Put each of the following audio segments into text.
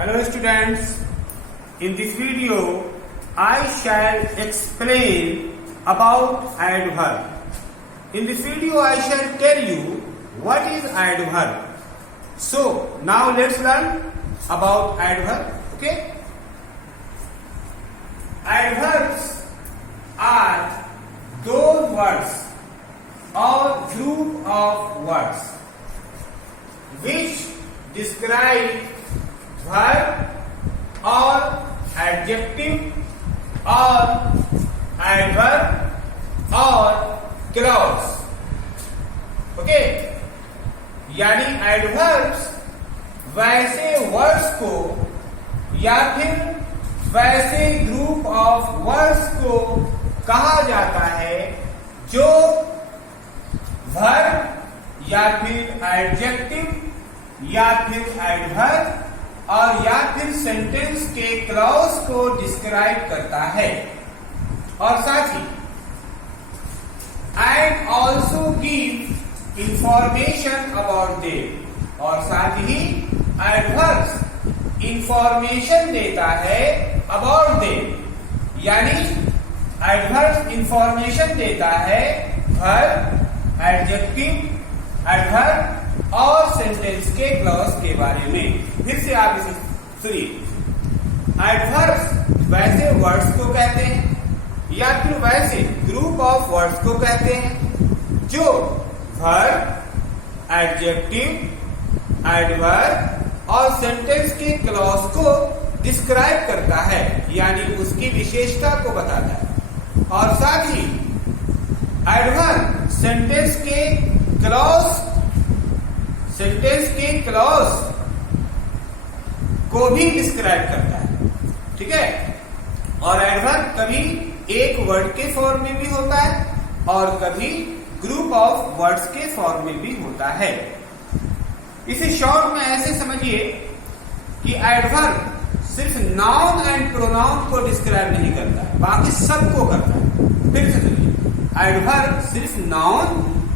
Hello students, in this video I shall explain about adverb. In this video I shall tell you what is adverb. So now let's learn about adverb. Okay? Adverbs are those words or group of words which describe verb or adjective or adverb or clause. Okay, यानी adverbs वैसे words को या फिर वैसे group of words को कहा जाता है जो वर्ब या फिर एडजेक्टिव या फिर एडवर्ब और या फिर सेंटेंस के क्लॉज को डिस्क्राइब करता है और साथ ही and also give information about them और साथ ही एडवर्ब्स इंफॉर्मेशन देता है अबाउट देम यानी एडवर्ब्स इंफॉर्मेशन देता है वर्ब एडजेक्टिव एडवर्ब और सेंटेंस के क्लॉज के बारे में। फिर से आप इसे सुनिए। एडवर्ब्स वैसे वर्ड्स को कहते हैं या फिर वैसे ग्रुप ऑफ वर्ड्स को कहते हैं जो वर्ब एडजेक्टिव एडवर्ब और सेंटेंस के क्लॉज को डिस्क्राइब करता है यानी उसकी विशेषता को बताता है और साथ ही एडवर्ब सेंटेंस के क्लॉज को भी डिस्क्राइब करता है। ठीक है, और एडवर्ब कभी एक वर्ड के फॉर्म में भी होता है और कभी ग्रुप ऑफ वर्ड्स के फॉर्म में भी होता है। इसे शॉर्ट में ऐसे समझिए कि एडवर्ब सिर्फ नाउन एंड प्रोनाउन को डिस्क्राइब नहीं करता है, बाकी सबको करता है। फिर से सुनिए, एडवर्ब सिर्फ नाउन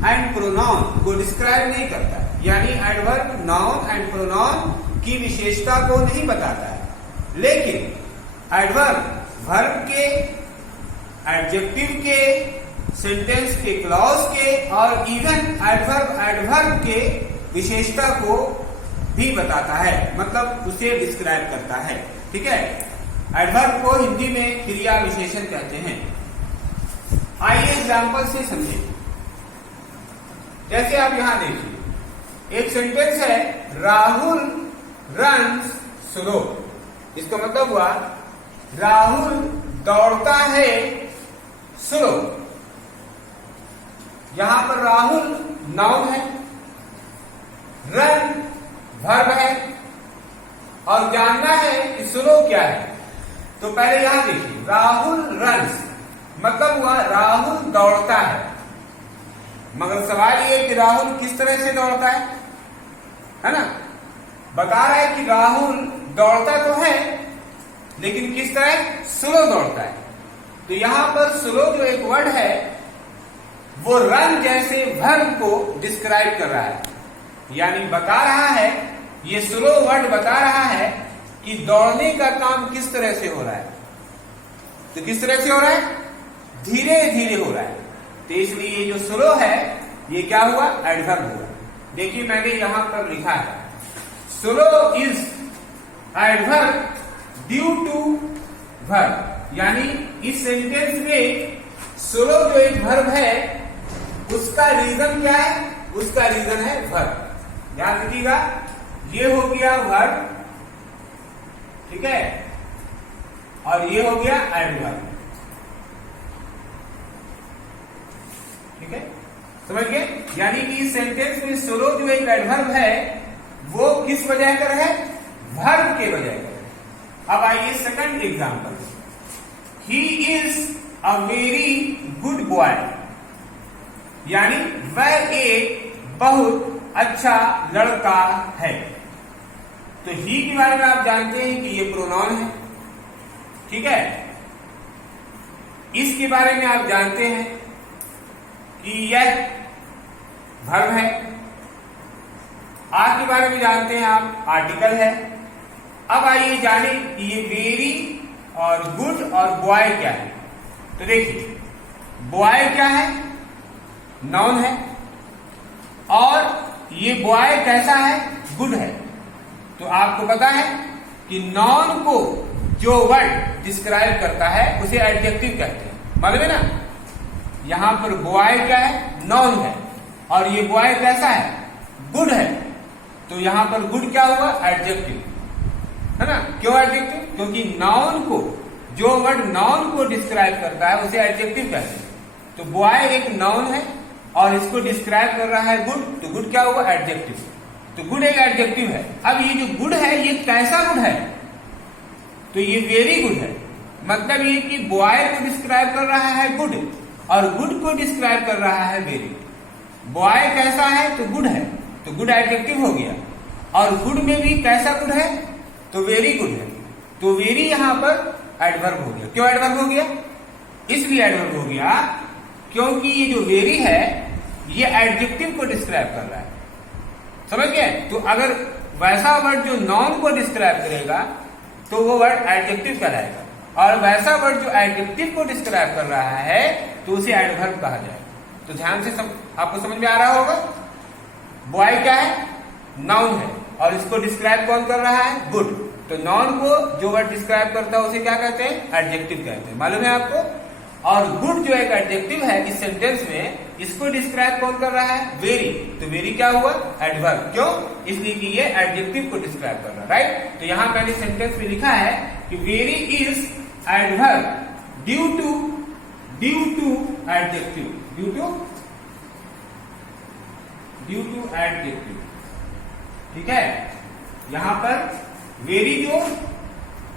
एंड प्रोनाउन को डिस्क्राइब नहीं करता है यानी एडवर्ब नाउन एंड प्रोनाउन की विशेषता को नहीं बताता है, लेकिन एडवर्ब वर्ब के एडजेक्टिव के सेंटेंस के क्लॉज के और इवन एडवर्ब के विशेषता को भी बताता है, मतलब उसे डिस्क्राइब करता है। ठीक है, एडवर्ब को हिंदी में क्रिया विशेषण कहते हैं। आइए एग्जांपल से समझें। जैसे आप यहां देखिए, एक सेंटेंस है राहुल रन्स स्लो। इसका मतलब हुआ राहुल दौड़ता है स्लो। यहां पर राहुल नाउन है, रन वर्ब है और जानना है कि स्लो क्या है। तो पहले यहां देखिए, राहुल रन्स मतलब हुआ राहुल दौड़ता है, मगर सवाल ये कि राहुल किस तरह से दौड़ता है ना? बता रहा है कि राहुल दौड़ता तो है लेकिन किस तरह? स्लो दौड़ता है। तो यहां पर स्लो जो एक वर्ड है वो रन जैसे वर्ब को डिस्क्राइब कर रहा है, यानी बता रहा है, ये स्लो वर्ड बता रहा है कि दौड़ने का काम किस तरह से हो रहा है। तो किस तरह से हो रहा है? धीरे धीरे हो रहा है। तो इसलिए ये जो स्लो है ये क्या हुआ? एडवर्ब हुआ। देखिए मैंने यहां पर लिखा है slow is adverb due to verb, यानी इस सेंटेंस में स्लो जो एक वर्ब है उसका रीजन क्या है? उसका रीजन है वर्ब। याद रखिएगा, ये हो गया वर्ब, ठीक है, और ये हो गया एडवर्ब। ठीक है, समझ गए? यानी कि इस सेंटेंस में स्लो जो एक एडवर्ब है वो किस वजह कर है? वर्ब के वजह कर। अब आइए second example. He is a very good boy, यानी वह एक बहुत अच्छा लड़का है। तो ही के बारे में आप जानते हैं कि ये प्रोनाउन है। ठीक है, इसके बारे में आप जानते हैं कि यह वर्ब है। आर के बारे में जानते हैं आप, आर्टिकल है। अब आइए जाने कि ये वेरी और गुड और बॉय क्या है। तो देखिए, बॉय क्या है? नाउन है। और ये बॉय कैसा है? गुड है। तो आपको पता है कि नाउन को जो वर्ड डिस्क्राइब करता है उसे एडजेक्टिव कहते हैं, मालूम है ना। यहां पर बॉय क्या है? नाउन है। और ये बॉय कैसा है? गुड है। तो यहां पर गुड क्या हुआ? एडजेक्टिव, है ना। क्यों एडजेक्टिव? क्योंकि नाउन को, जो वर्ड नाउन को डिस्क्राइब करता है उसे एडजेक्टिव कहते हैं। तो बॉय एक नाउन है और इसको डिस्क्राइब कर रहा है गुड, तो गुड क्या हुआ? एडजेक्टिव। तो गुड एक एडजेक्टिव है। अब ये जो गुड है ये कैसा गुड है? तो ये वेरी गुड है। मतलब ये कि बॉय को डिस्क्राइब कर रहा है गुड और गुड को डिस्क्राइब कर रहा है वेरी। बॉय कैसा है? तो गुड है, तो गुड एडजेक्टिव हो गया। और गुड में भी कैसा गुड है? तो वेरी गुड है। तो वेरी यहां पर एडवर्ब हो गया। क्यों एडवर्ब हो गया? इसलिए एडवर्ब हो गया क्योंकि ये जो वेरी है ये एडजेक्टिव को डिस्क्राइब कर रहा है, समझ गए। तो अगर वैसा वर्ड जो नाउन को डिस्क्राइब करेगा तो वो वर्ड एडजेक्टिव कहलाएगा, और वैसा वर्ड जो एडजेक्टिव को डिस्क्राइब कर रहा है तो उसे एडवर्ब कहा जाएगा। तो ध्यान से आपको समझ में आ रहा होगा। बॉय क्या है? नाउन है और इसको डिस्क्राइब कौन कर रहा है? गुड। तो नाउन को जो वर्ड डिस्क्राइब करता है उसे क्या कहते हैं? एडजेक्टिव कहते हैं, मालूम है आपको। और गुड जो एक एडजेक्टिव है इस सेंटेंस में, इसको डिस्क्राइब कौन कर रहा है? वेरी। तो वेरी क्या हुआ? एडवर्ब। क्यों? इसलिए कि ये एडजेक्टिव को डिस्क्राइब कर रहा है, राइट। तो यहां मैंने सेंटेंस में लिखा है कि very is adverb due to adjective, due to adjective, ठीक है। यहां पर वेरी जो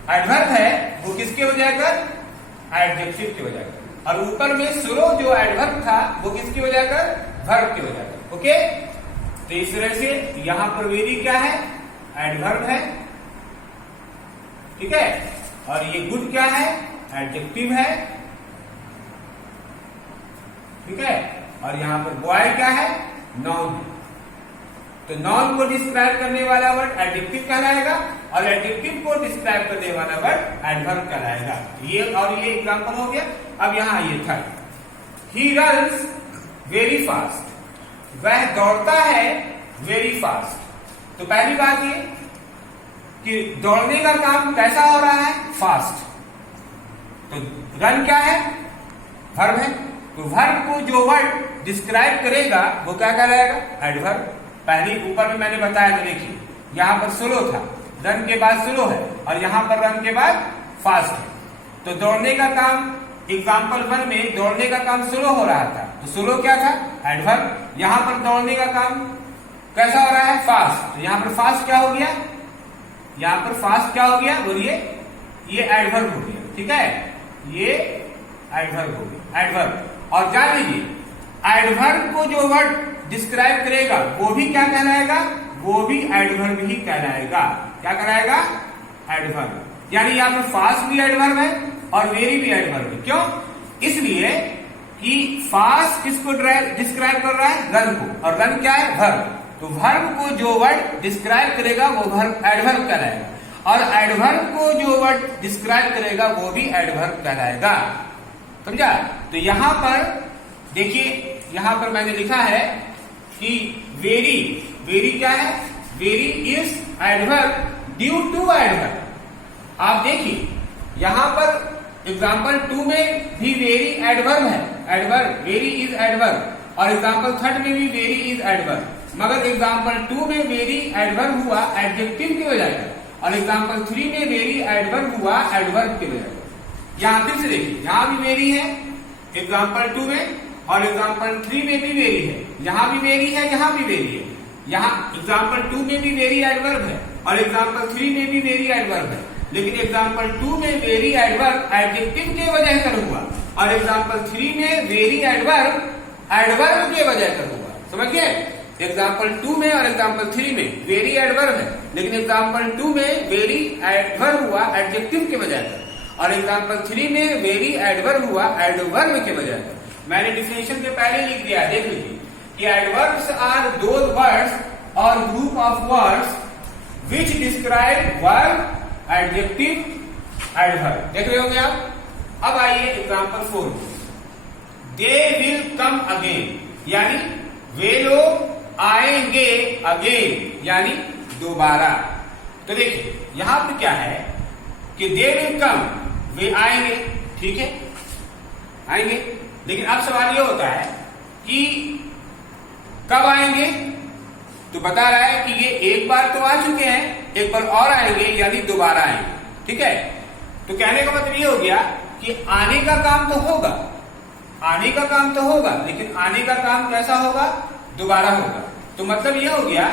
एडवर्ब है वो किसके हो जाएगा? एडजेक्टिव के हो जाएगा। और ऊपर में स्लो जो एडवर्ब था वो किसकी हो जाएगा? वर्ब के हो जाएगा। ओके, तो इस तरह से यहां पर वेरी क्या है? एडवर्ब है, ठीक है। और ये गुड क्या है? एडजेक्टिव है, ठीक है। और यहां पर बॉय क्या है? नाउन है। तो नाउन को डिस्क्राइब करने वाला वर्ड एडजेक्टिव कहलाएगा और एडजेक्टिव को डिस्क्राइब करने वाला वर्ड एडवर्ब कहलाएगा। ये और ये एग्जांपल हो गया। अब यहां ये third, he runs very fast, वह दौड़ता है वेरी फास्ट। तो पहली बात ये कि दौड़ने का काम कैसा हो रहा है? फास्ट। तो रन क्या है? वर्ब है। तो वर्ब को जो वर्ड डिस्क्राइब करेगा वो क्या कहलाएगा? एडवर्ब। पहले ऊपर में मैंने बताया था, देखिए यहां पर स्लो था, रन के बाद स्लो है, और यहां पर रन के बाद फास्ट है। तो दौड़ने का काम, एग्जाम्पल 1 में दौड़ने का काम स्लो हो रहा था, तो स्लो क्या था? एडवर्ब। यहां पर दौड़ने का काम कैसा हो रहा है? फास्ट। तो यहां पर फास्ट क्या हो गया? यहां पर फास्ट क्या हो गया? बोलिए। ये एडवर्ब हो गया, ठीक है। ये एडवर्ब हो गया, एडवर्ब। और जान लीजिए एडवर्ब को जो वर्ड डिस्क्राइब करेगा वो भी क्या कहलाएगा? वो भी एडवर्ब ही कहलाएगा। क्या कहलाएगा? एडवर्ब। यानी यहाँ पर फास्ट भी एडवर्ब है और वेरी भी एडवर्ब है। क्यों? इसलिए कि फास्ट किसको डिस्क्राइब कर रहा है? रन को। और रन क्या है? वर्ब। तो वर्ब को जो वर्ड डिस्क्राइब करेगा वो वर्ब एडवर्ब कहलाएगा, और एडवर्ब को जो वर्ड डिस्क्राइब करेगा वो भी एडवर्ब कहलाएगा, समझा। तो यहां पर देखिए, यहां पर मैंने लिखा है कि वेरी, वेरी क्या है? Very is adverb due to adverb. आप देखिए यहां पर एग्जाम्पल 2 में भी वेरी एडवर्ब है, एडवर्ब, वेरी इज एडवर्ब। और एग्जाम्पल 3 में भी वेरी इज एडवर्ब, मगर एग्जाम्पल 2 में वेरी एडवर्ब हुआ एडजेक्टिव की वजह से, और एग्जाम्पल 3 में वेरी एडवर्ब हुआ एडवर्ब की वजह से। यहां फिर से देखिए, यहां भी वेरी है एग्जाम्पल 2 में, और एग्जाम्पल 3 में भी वेरी है, यहां भी वेरी है, यहां भी वेरी है। यहां एग्जाम्पल 2 में भी वेरी एडवर्ब है और एग्जाम्पल 3 में भी वेरी एडवर्ब है, लेकिन एग्जाम्पल 2 में वेरी एडवर्ब एडजेक्टिव के वजह से हुआ और एग्जाम्पल 3 में वेरी एडवर्ब एडवर्ब के वजह से हुआ, समझ गए। एग्जाम्पल 2 में और एग्जाम्पल 3 में वेरी एडवर्ब है, लेकिन एग्जाम्पल 2 में वेरी एडवर्ब हुआ एडजेक्टिव के वजह से, और एग्जाम्पल 3 में वेरी एडवर्ब हुआ एडवर्ब के वजह से। मैंने डिफिनेशन के पहले लिख दिया, देख लीजिए कि एडवर्ब्स आर दोज वर्ड्स और group of words which describe verb adjective adverb. देख रहे होंगे आप। अब आइए example 4। They will come again, यानी वे लोग आएंगे, अगेन यानी दोबारा। तो देखिए यहां पर क्या है कि दे विल कम, वे आएंगे, ठीक है, आएंगे। लेकिन अब सवाल ये होता है कि कब आएंगे। तो बता रहा है कि ये एक बार तो आ चुके हैं, एक बार और आएंगे यानी दोबारा आएंगे, ठीक है। तो कहने का मतलब ये हो गया कि आने का काम तो होगा, आने का काम तो होगा, लेकिन आने का काम कैसा होगा, दोबारा होगा। तो मतलब ये हो गया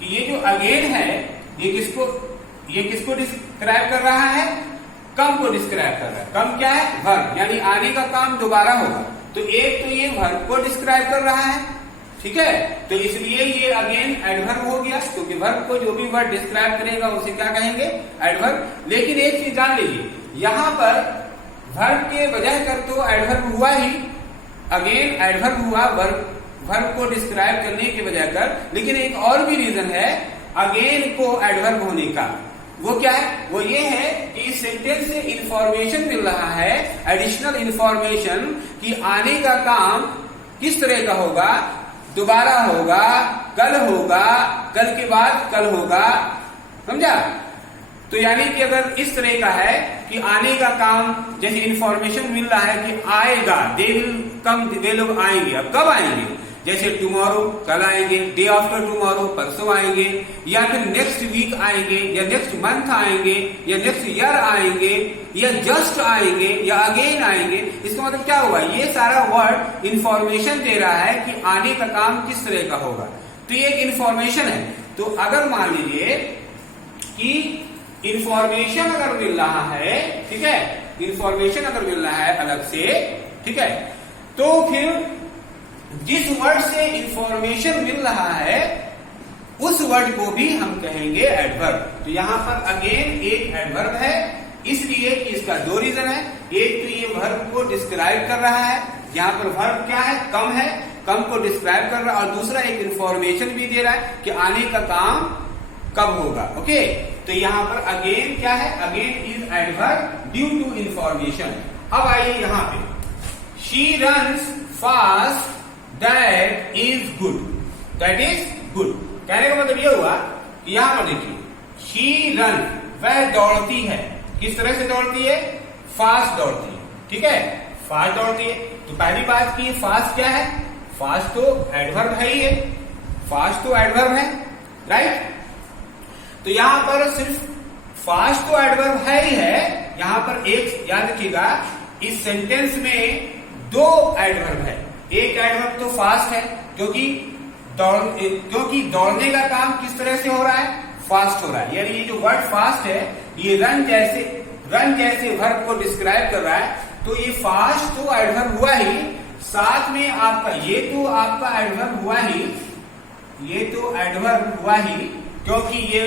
कि ये जो अगेन है ये किसको डिस्क्राइब कर रहा है, कम को डिस्क्राइब कर रहा है। कम क्या है, वर्ब, यानी आने का काम दोबारा होगा। तो एक तो ये वर्ब को डिस्क्राइब कर रहा है, ठीक है, तो इसलिए ये अगेन एडवर्ब हो गया, क्योंकि वर्ब को जो भी वर्ड डिस्क्राइब करेगा उसे क्या कहेंगे, एडवर्ब। लेकिन एक चीज जान लीजिए, यहां पर वर्ब के बजाय कर तो एडवर्ब हुआ ही, अगेन एडवर्ब हुआ वर्ब को डिस्क्राइब करने के बजाय कर। लेकिन एक और भी रीजन है अगेन को एडवर्ब होने का। वो क्या है, वो ये है कि इस सेंटेंस से इंफॉर्मेशन मिल रहा है, एडिशनल इंफॉर्मेशन, कि आने का काम किस तरह का होगा, दोबारा होगा, कल होगा, कल के बाद कल होगा, समझा। तो यानी कि अगर इस तरह का है कि आने का काम, जैसे इंफॉर्मेशन मिल रहा है कि आएगा, दे विल कम, वे लोग आएंगे। अब कब आएंगे, जैसे टुमारो, कल आएंगे, डे आफ्टर टुमारो, परसों आएंगे, या फिर नेक्स्ट वीक आएंगे, या नेक्स्ट मंथ आएंगे, या नेक्स्ट ईयर आएंगे, या जस्ट आएंगे, या अगेन आएंगे। इसका मतलब क्या हुआ, ये सारा वर्ड इंफॉर्मेशन दे रहा है कि आने का काम किस तरह का होगा। तो ये एक इंफॉर्मेशन है। तो अगर मान लीजिए कि इंफॉर्मेशन अगर मिल रहा है, ठीक है, इंफॉर्मेशन अगर मिल रहा है अलग से, ठीक है, तो फिर जिस वर्ड से इंफॉर्मेशन मिल रहा है उस वर्ड को भी हम कहेंगे एडवर्ब। तो यहां पर अगेन एक एडवर्ब है, इसलिए कि इसका दो रीजन है। एक तो ये वर्ब को डिस्क्राइब कर रहा है, यहां पर वर्ब क्या है, कम है, कम को डिस्क्राइब कर रहा है, और दूसरा एक इंफॉर्मेशन भी दे रहा है कि आने का काम कब होगा। ओके, तो यहां पर अगेन क्या है, again is adverb due to information. अब आइए यहां पे, she runs fast, that is good, that is good. कहने का मतलब ये हुआ कि यहां पर देखिए, शी रन, वह दौड़ती है, किस तरह से दौड़ती है, फास्ट दौड़ती है, ठीक है, फास्ट दौड़ती है। तो पहली बात की फास्ट क्या है, फास्ट तो एडवर्ब है ही है, फास्ट तो एडवर्ब है, राइट। तो यहां पर सिर्फ फास्ट तो एडवर्ब है ही है। यहां पर एक याद रखिएगा, इस सेंटेंस में दो एडवर्ब है। एक एडवर्ब तो फास्ट है, क्योंकि दौड़ने का काम किस तरह से हो रहा है, फास्ट हो रहा है। यानी ये जो वर्ड फास्ट है, ये रन जैसे वर्ब को डिस्क्राइब कर रहा है। तो ये फास्ट तो एडवर्ब हुआ ही, साथ में आपका ये तो आपका एडवर्ब हुआ ही, ये तो एडवर्ब हुआ ही, क्योंकि ये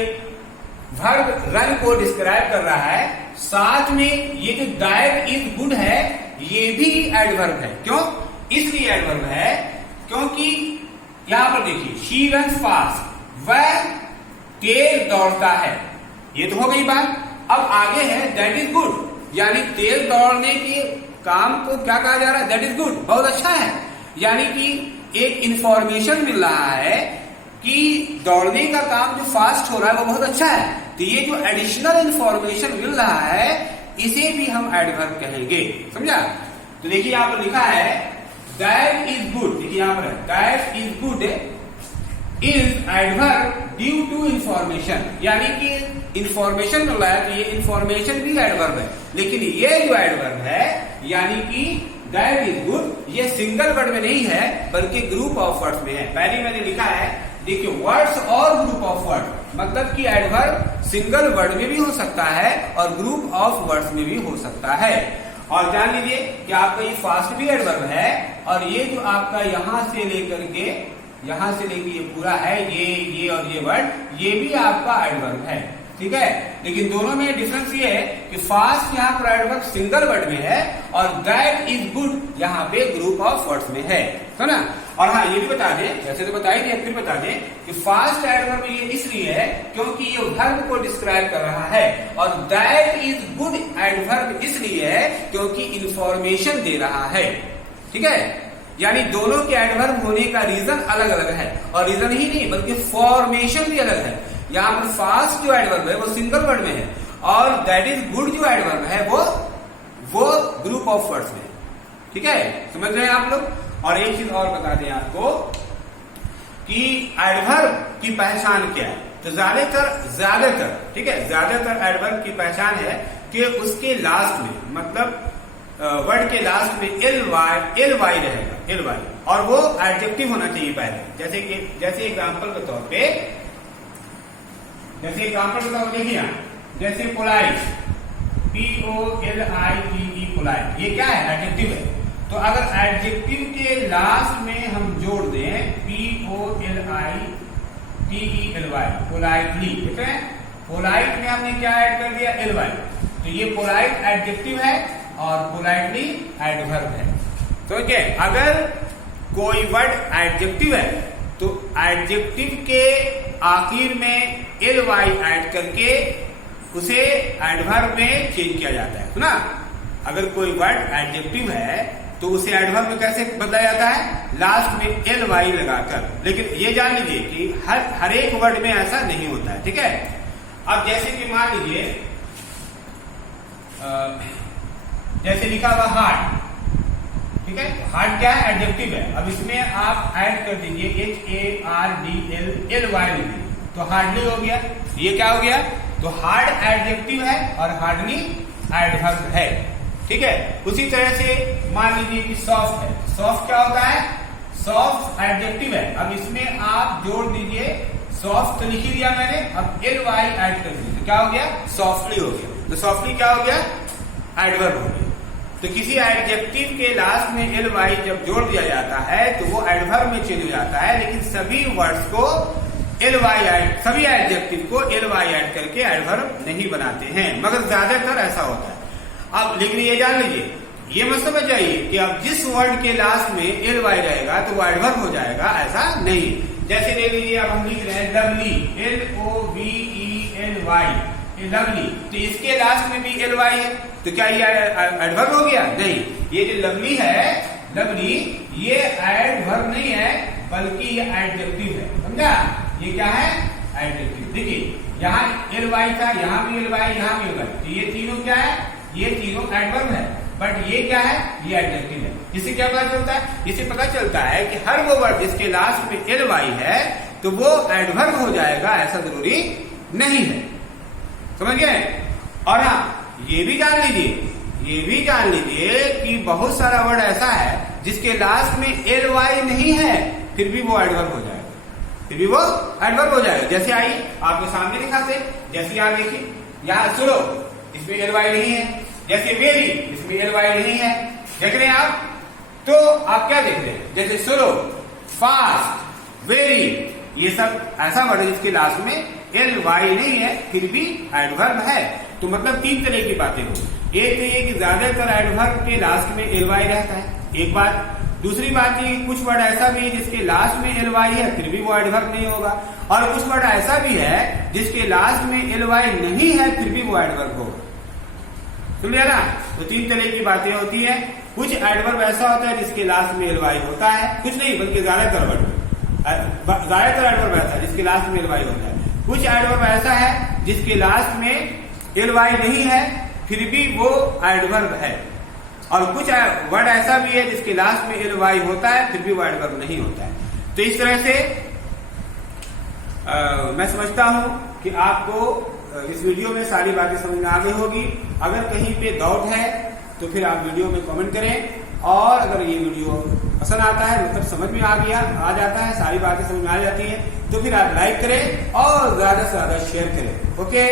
वर्ब रन को डिस्क्राइब कर रहा है। साथ में ये जो दैट इज गुड है, ये भी एडवर्ब है। क्यों, इसलिए एडवर्ब है क्योंकि यहां पर देखिए, शी रन्स फास्ट, वह तेज दौड़ता है, ये तो हो गई बात। अब आगे है दैट इज गुड, यानी तेज दौड़ने के काम को क्या कहा जा रहा है, दैट इज गुड, बहुत अच्छा है। यानी कि एक इंफॉर्मेशन मिल रहा है कि दौड़ने का काम जो फास्ट हो रहा है वो बहुत अच्छा है। तो ये जो एडिशनल इंफॉर्मेशन मिल रहा है, इसे भी हम एडवर्ब कहेंगे, समझा। तो देखिए यहां पर लिखा है दैट इज गुड, देखिए यहां पर that is good is adverb due to information, यानी कि इंफॉर्मेशन मिल रहा है, तो ये इंफॉर्मेशन भी एडवर्ब है। लेकिन ये जो एडवर्ब है, यानी कि दैट इज गुड, ये सिंगल वर्ड में नहीं है बल्कि ग्रुप ऑफ वर्ड्स में है। पहले मैंने लिखा है, देखिए वर्ड्स और ग्रुप ऑफ वर्ड, मतलब कि एडवर्ब सिंगल वर्ड में भी हो सकता है और ग्रुप ऑफ वर्ड्स में भी हो सकता है। और जान लीजिए कि आपका ये फास्ट भी एडवर्ब है, और ये जो आपका यहां से लेकर ये पूरा है, ये और ये वर्ड, ये भी आपका एडवर्ब है। ठीक है। लेकिन दोनों में डिफरेंस ये है कि फास्ट यहाँ पर एडवर्ब सिंगल वर्ड में है और दैट इज गुड यहाँ पे ग्रुप ऑफ वर्ड्स में है ना। और हाँ, ये भी बता दें, वैसे तो बता ही दिया, फिर बता दें कि फास्ट एडवर्ब ये इसलिए है क्योंकि ये वर्ब को डिस्क्राइब कर रहा है, और दैट इज गुड एडवर्ब इसलिए है क्योंकि इंफॉर्मेशन दे रहा है। ठीक है, यानी दोनों के एडवर्ब होने का रीजन अलग अलग है, और रीजन ही नहीं बल्कि फॉर्मेशन भी अलग है। यहाँ पर फास्ट जो एडवर्ब है वो सिंगल वर्ड में है, और दैट इज गुड जो एडवर्ब है वो ग्रुप ऑफ वर्ड्स में। ठीक है, समझ रहे हैं आप लोग। और एक चीज और बता दें आपको कि एडवर्ब की पहचान क्या है। तो ज्यादातर ठीक है, ज्यादातर एडवर्ब की पहचान है कि उसके लास्ट में, मतलब वर्ड के लास्ट में एल वाई रहेगा, एल वाई, और वो एडजेक्टिव होना चाहिए पहले। जैसे एग्जाम्पल के तौर पे देखिए, जैसे पोलाइट, POLITE, पोलाइट, ये क्या है? एडजेक्टिव है। तो अगर एडजेक्टिव के लास्ट में हम जोड़ दें POLITELY, पोलाइटली, ठीक है, पोलाइट में हमने क्या ऐड कर दिया? LY। तो ये पोलाइट एडजेक्टिव है और पोलाइटली एडवर्ब है। तो क्या, अगर कोई वर्ड एडजेक्टिव है तो एडजेक्टिव के आखिर में LY ऐड करके उसे एडवर्ब में चेंज किया जाता है, ना। अगर कोई वर्ड एडजेक्टिव है तो उसे एडवर्ब में कैसे बदला जाता है? लास्ट में LY लगाकर। लेकिन ये जान लीजिए कि हर एक वर्ड में ऐसा नहीं होता है। ठीक है, अब जैसे कि मान लीजिए, जैसे लिखा हुआ हार्ड, ठीक है, हार्ड क्या है? एडजेक्टिव है। अब इसमें आप ऐड कर दीजिए HARDLY, तो हार्डली हो गया। ये क्या हो गया? तो हार्ड एडजेक्टिव है और हार्डली एडवर्ब है। ठीक है, उसी तरह से मान लीजिए कि सॉफ्ट है। सॉफ्ट क्या होता है? सॉफ्ट एडजेक्टिव है। अब इसमें आप जोड़ दीजिए, सॉफ्ट तो लिख ही दिया मैंने, अब LY ऐड कर दीजिए, क्या हो गया? सॉफ्टली हो गया। तो सॉफ्टली क्या हो गया? एडवर्ब हो गया। तो किसी एडजेक्टिव के लास्ट में LY जब जोड़ दिया जाता है तो वो एडवर्ब में चेंज हो जाता है, लेकिन सभी वर्ड्स को LY ऐड, सभी एडजेक्टिव को LY ऐड करके एडवर्ब नहीं बनाते हैं, मगर ज्यादातर ऐसा होता है। अब लेकिन ये जान लीजिए, ये मत समझ जाइए कि अब जिस वर्ड के लास्ट में LY रहेगा तो वो एडवर्ब हो जाएगा, ऐसा नहीं। जैसे ले लीजिए, अब हम लिख रहे हैं लवली, LOVELY, लवली, तो इसके लास्ट में भी LY है, तो क्या ये एडवर्ब हो गया? नहीं। ये जो लवली है, लवली, ये एडवर्ब नहीं है बल्कि ये एडजेक्टिव है, समझा? ये क्या है? एडजेक्टिव। देखिए, यहाँ LY था, यहाँ भी LY, यहाँ भी LY, तो ये तीनों क्या है? ये तीनों एडवर्ब है, बट ये क्या है? ये एडजेक्टिव है। इससे क्या पता चलता है? इससे पता चलता है कि हर वो वर्ड जिसके लास्ट में LY है तो वो एडवर्ब हो जाएगा, ऐसा जरूरी नहीं है। समझ गए? और हाँ, ये भी जान लीजिए कि बहुत सारा वर्ड ऐसा है जिसके लास्ट में LY नहीं है, फिर भी वो एडवर्ब हो जाएगा, जैसे आई आपके सामने दिखाते, जैसे आप देखिए, यहाँ सुनो, इसमें LY नहीं है। जैसे वेरी, इसमें LY नहीं है। देख रहे हैं आप? तो आप क्या देख रहे हैं? जैसे सुनो, फास्ट, वेरी, ये सब ऐसा वर्ड है जिसके लास्ट में LY नहीं है, फिर भी एडवर्ब है। तो मतलब तीन तरह की बातें होंगी। एक तो ये कि ज्यादातर एडवर्ब के लास्ट में LY रहता है, एक बात। दूसरी बात ये, कुछ वर्ड ऐसा भी है जिसके लास्ट में LY है, फिर भी वो एडवर्ब नहीं होगा, और कुछ वर्ड ऐसा भी है जिसके लास्ट में LY नहीं है, फिर भी वो एडवर्ब होगा। समझे ना? तो तीन तरह की बातें होती है। कुछ एडवर्ब ऐसा होता है जिसके लास्ट में LY होता है, कुछ नहीं बल्कि ज्यादातर एडवर्ब ऐसा है जिसके लास्ट में LY होता है। कुछ एडवर्ब ऐसा है जिसके लास्ट में LY नहीं है, फिर भी वो एडवर्ब है, और कुछ वर्ड ऐसा भी है जिसके लास्ट में LY होता है, फिर भी वो एडवर्ब नहीं होता है। तो इस तरह से मैं समझता हूं कि आपको इस वीडियो में सारी बातें समझ में आ गई होगी। अगर कहीं पे डाउट है तो फिर आप वीडियो में कमेंट करें, और अगर ये वीडियो पसंद आता है, मतलब समझ में आ जाता है, सारी बातें समझ में आ जाती है, तो फिर आप लाइक करें और ज्यादा से ज्यादा शेयर करें। ओके।